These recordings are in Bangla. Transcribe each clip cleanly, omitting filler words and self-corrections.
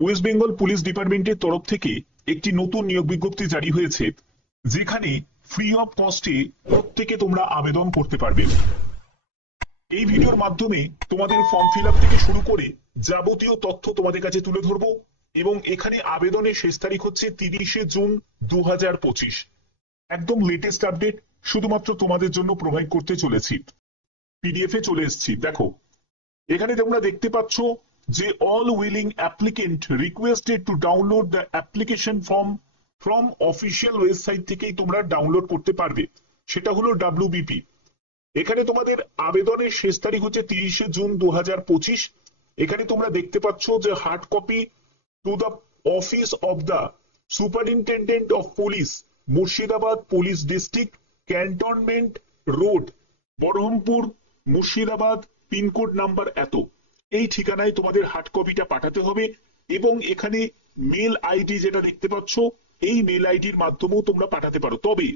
ওয়েস্ট বেঙ্গল পুলিশ ডিপার্টমেন্টের তরফ থেকে একটি নতুন নিয়োগ বিজ্ঞপ্তি জারি হয়েছে, যেখানে ফ্রি অফ কস্টে প্রত্যেকে তোমরা আবেদন করতে পারবে। এই ভিডিওর মাধ্যমে তোমাদের ফর্ম ফিল আপ থেকে শুরু করে যাবতীয় তথ্য তোমাদের কাছে তুলে ধরবো, এবং এখানে আবেদনের শেষ তারিখ হচ্ছে 30শে জুন 2025। একদম লেটেস্ট আপডেট শুধুমাত্র তোমাদের জন্য প্রোভাইড করতে চলেছি। পিডিএফ এ চলে এসেছি, দেখো এখানে তোমরা দেখতে পাচ্ছ যে all willing applicant requested to download the application form from official website থেকেই তোমরা ডাউনলোড করতে পারবে, সেটা হলো WBP। এখানে তোমাদের আবেদনের শেষ তারিখ হচ্ছে 30শে জুন 2025। এখানে তোমরা দেখতে পাচ্ছ যে hard copy to the office of the superintendent of police, Murshidabad police district, cantonment road, Baharampur, Murshidabad, pincode number এত, এই ঠিকানায় তোমাদের হার্ড কপিটা পাঠাতে হবে। এবং এখানে মেল আইডি যেটা দেখতে পাচ্ছ, এই মেল আইডির মাধ্যমেও তোমরা পাঠাতে পারো। তবে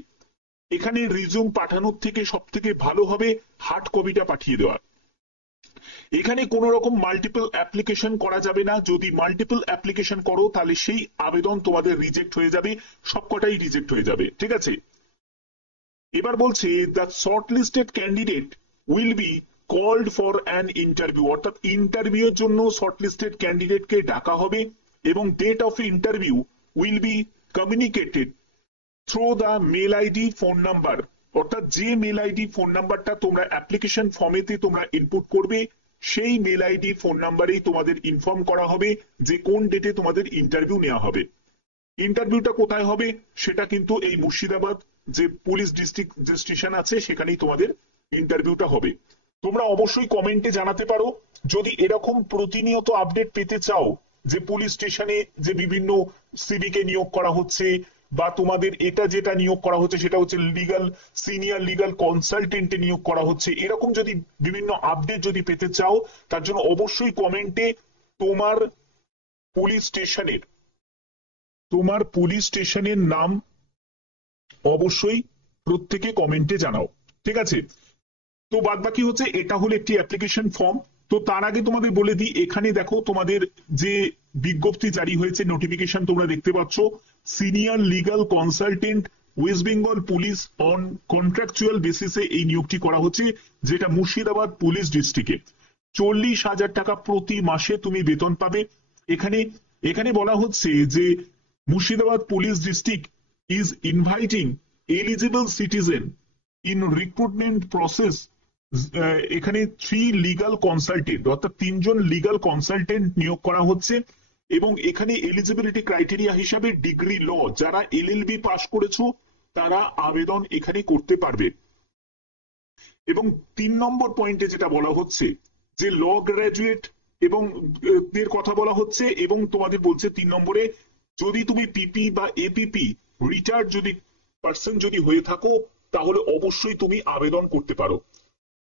এখানে রিজিউম পাঠানোর থেকে সব থেকে ভালো হবে হার্ড কপিটা পাঠিয়ে দেওয়া। এখানে কোন রকম মাল্টিপল অ্যাপ্লিকেশন করা যাবে না। যদি মাল্টিপল অ্যাপ্লিকেশন করো তাহলে সেই আবেদন তোমাদের রিজেক্ট হয়ে যাবে, সবকটাই রিজেক্ট হয়ে যাবে, ঠিক আছে। এবার বলছে the shortlisted candidate will be called for an interview, অর্থাৎ ইন্টারভিউর জন্য শর্টলিস্টেড ক্যান্ডিডেটকে ডাকা হবে, এবং date of interview will be communicated through the mail ID phone number, অর্থাৎ যে মেল আইডি ফোন নাম্বারটা তোমরা অ্যাপ্লিকেশন ফর্মেতে তোমরা ইনপুট করবে, সেই মেল আইডি ফোন নাম্বারেই তোমাদের ইনফর্ম করা হবে যে কোন ডেটে তোমাদের ইন্টারভিউ নেওয়া হবে। ইন্টারভিউটা কোথায় হবে সেটা কিন্তু এই মুর্শিদাবাদ যে পুলিশ ডিস্ট্রিক্ট যে স্টেশন আছে সেখানেই তোমাদের ইন্টারভিউটা হবে। তোমরা অবশ্যই কমেন্টে জানাতে পারো যদি এরকম প্রতিনিয়ত আপডেট পেতে চাও যে পুলিশ স্টেশনে যে বিভিন্ন সিভিকে নিয়োগ করা হচ্ছে, বা তোমাদের এটা যেটা নিয়োগ করা হচ্ছে সেটা হচ্ছে লিগাল সিনিয়র লিগাল কনসালটেন্টে নিয়োগ করা হচ্ছে, এরকম যদি বিভিন্ন আপডেট যদি পেতে চাও, তার জন্য অবশ্যই কমেন্টে তোমার পুলিশ স্টেশনের নাম অবশ্যই প্রত্যেকে কমেন্টে জানাও, ঠিক আছে। তো বাদ বাকি হচ্ছে এটা হলো একটি অ্যাপ্লিকেশন ফর্ম। তো তার আগে তোমাদের বলে দিই, এখানে দেখো তোমাদের যে বিজ্ঞপ্তি জারি হয়েছে, নোটিফিকেশন তোমরা দেখতে পাচ্ছ, senior legal consultant West Bengal police on contractual বেসিসে এই নিয়োগটি করা হচ্ছে, যেটা মুর্শিদাবাদ পুলিশ ডিস্ট্রিক্টে 40,000 টাকা প্রতি মাসে তুমি বেতন পাবে। এখানে এখানে বলা হচ্ছে যে Murshidabad police district is inviting eligible citizen in recruitment process. এখানে 3 লিগাল কনসালটেন্ট, অর্থাৎ 3জন লিগাল কনসালটেন্ট নিয়োগ করা হচ্ছে, এবং এখানে এলিজিবিলিটি ক্রাইটেরিয়া হিসাবে ডিগ্রি ল, যারা LLB পাস করেছো তারা আবেদন এখানে করতে পারবে। এবং 3 নম্বর পয়েন্টে যেটা বলা হচ্ছে যে ল গ্রাজুয়েট এবং এর কথা বলা হচ্ছে, এবং তোমাদের বলছে 3 নম্বরে যদি তুমি পিপি বা এপিপি রিটায়ার্ড যদি পার্সন যদি হয়ে থাকো তাহলে অবশ্যই তুমি আবেদন করতে পারো।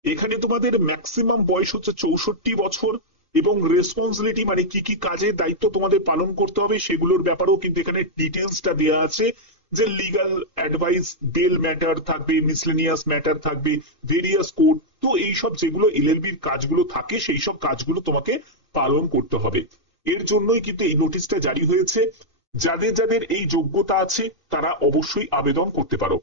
এখানে তোমাদের ম্যাক্সিমাম বয়স হচ্ছে 64 বছর, এবং রেসপন্সিবিলিটি মানে কি কি কাজের দায়িত্ব তোমাদের পালন করতে হবে সেগুলোর ব্যাপারেও কিন্তু এখানে ডিটেলসটা দেওয়া আছে, যে লিগাল অ্যাডভাইস, বেল ম্যাটার থাকবে, মিসলেনিয়াস ম্যাটার থাকবে, ভেরিয়াস কোড। তো এইসব যেগুলো LLBর কাজগুলো থাকে সেই সব কাজগুলো তোমাকে পালন করতে হবে। এর জন্যই কিন্তু এই নোটিশটা জারি হয়েছে। যাদের যাদের এই যোগ্যতা আছে তারা অবশ্যই আবেদন করতে পারো।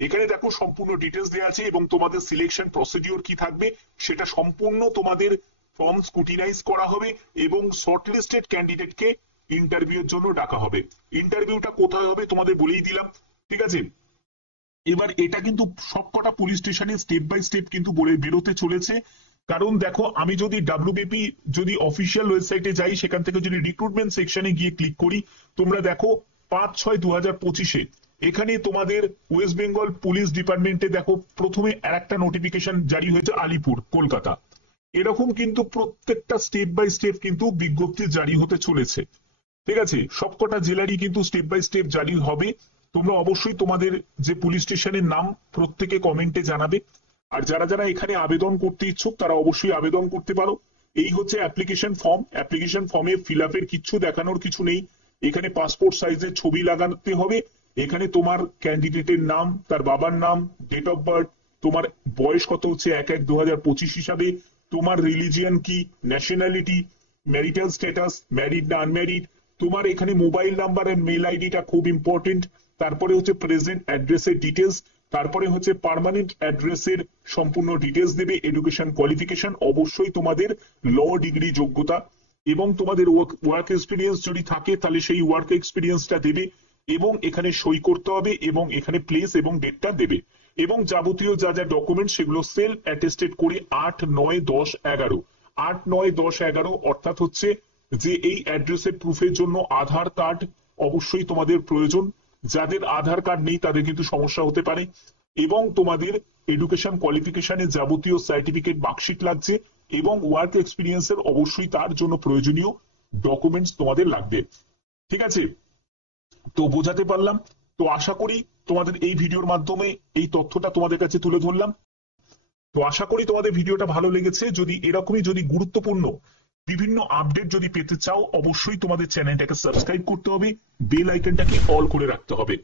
এখানে দেখো সম্পূর্ণ ডিটেলস দেওয়া আছে, এবং তোমাদের সিলেকশন প্রসিডিওর কি থাকবে সেটা সম্পূর্ণ তোমাদের ফর্ম স্ক্রুটিনাইজ করা হবে, এবং শর্টলিস্টেড ক্যান্ডিডেটকে ইন্টারভিউর জন্য ডাকা হবে। ইন্টারভিউটা কোথায় হবে তোমাদের বলেই দিলাম, ঠিক আছে। এবার এটা কিন্তু সবকটা পুলিশ স্টেশনে স্টেপ বাই স্টেপ কিন্তু বলে বেরোতে চলেছে। কারণ দেখো আমি যদি WBP যদি অফিসিয়াল ওয়েবসাইটে যাই, সেখান থেকে যদি রিক্রুটমেন্ট সেকশনে গিয়ে ক্লিক করি, তোমরা দেখো 5/6/2025-এ এখানে তোমাদের ওয়েস্ট বেঙ্গল পুলিশ ডিপার্টমেন্টে দেখো প্রথমে আরেকটা নোটিফিকেশন জারি হয়েছে আলিপুর, কলকাতা। এরকম কিন্তু প্রত্যেকটা স্টেপ বাই স্টেপ কিন্তু বিজ্ঞপ্তি জারি হতে চলেছে, ঠিক আছে। সবকটা জেলারই কিন্তু স্টেপ বাই স্টেপ জারি হবে। তোমরা অবশ্যই তোমাদের যে পুলিশ স্টেশনের নাম প্রত্যেকে কমেন্টে জানাবে। আর যারা যারা এখানে আবেদন করতে ইচ্ছুক তারা অবশ্যই আবেদন করতে পারো। এই হচ্ছে অ্যাপ্লিকেশন ফর্ম। অ্যাপ্লিকেশন ফর্মে ফিল আপের কিচ্ছু দেখানোর কিছু নেই। এখানে পাসপোর্ট সাইজের ছবি লাগাতে হবে। এখানে তোমার ক্যান্ডিডেটের নাম, তার বাবার নাম, ডেট অফ বার্থ, তোমার বয়স কত হচ্ছে 1/1/2025 হিসাবে, তোমার রিলিজিয়ন কি, ন্যাশনালিটি, ম্যারিটাল স্ট্যাটাস, ম্যারিড না আনম্যারিড, তোমার এখানে মোবাইল নাম্বার এন্ড মেল আইডিটা খুব ইম্পর্টেন্ট, তারপরে হচ্ছে প্রেজেন্ট অ্যাড্রেসের ডিটেলস, তারপরে হচ্ছে পার্মানেন্ট অ্যাড্রেসের সম্পূর্ণ ডিটেলস দেবে, এডুকেশন কোয়ালিফিকেশন, অবশ্যই তোমাদের ল ডিগ্রি যোগ্যতা এবং তোমাদের ওয়ার্ক এক্সপিরিয়েন্স যদি থাকে তাহলে সেই ওয়ার্ক এক্সপিরিয়েন্সটা দেবে এবং এখানে সই করতে হবে এবং এখানে প্লেস এবং ডেটটা দেবে এবং যাবতীয় যা যা ডকুমেন্ট সেগুলো সেলফ অ্যাটেস্টেড করে 8, 9, 10, 11 8, 9, 10, 11 অর্থাৎ হচ্ছে যে এই অ্যাড্রেসের প্রুফের জন্য আধার কার্ড অবশ্যই তোমাদের প্রয়োজন, যাদের আধার কার্ড নেই তাদের কিন্তু সমস্যা হতে পারে এবং তোমাদের এডুকেশন কোয়ালিফিকেশনের যাবতীয় সার্টিফিকেট মার্কশিট লাগছে এবং ওয়ার্ক এক্সপিরিয়েন্সের অবশ্যই তার জন্য প্রয়োজনীয় ডকুমেন্টস তোমাদের লাগবে। ঠিক আছে, তো বোঝাতে পারলাম? তো আশা করি তোমাদের এই ভিডিওর মাধ্যমে এই তথ্যটা তোমাদের কাছে তুলে ধরলাম। তো আশা করি তোমাদের ভিডিওটা ভালো লেগেছে। যদি এরকমই যদি গুরুত্বপূর্ণ বিভিন্ন আপডেট যদি পেতে চাও অবশ্যই তোমাদের চ্যানেলটাকে সাবস্ক্রাইব করতে হবে, বেল আইকনটাকে অল করে রাখতে হবে।